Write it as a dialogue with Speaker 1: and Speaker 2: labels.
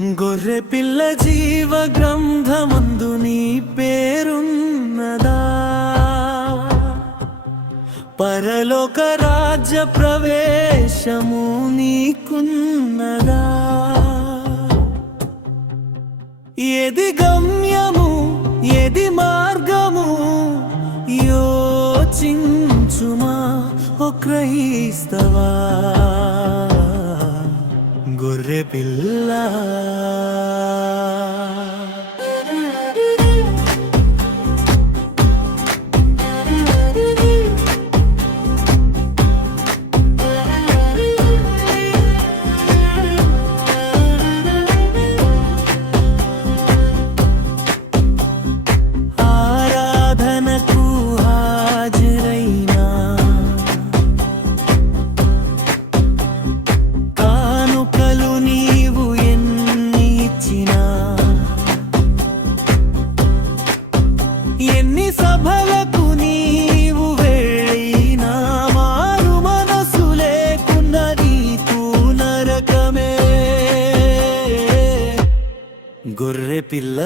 Speaker 1: గొర్రె పిల్ల జీవ గ్రంథమందు నీ పేరున్నదా? పరలోక రాజ్య ప్రవేశము నీకున్నదా? ఏది గమ్యము ఏది మార్గము యోచించుమా ఓ క్రైస్తవా? గొర్రె ఎన్ని సభలకు నీవు వెళ్ళినా మారు మనసు లేకున్న నీకు నరకమే. గొర్రె పిల్ల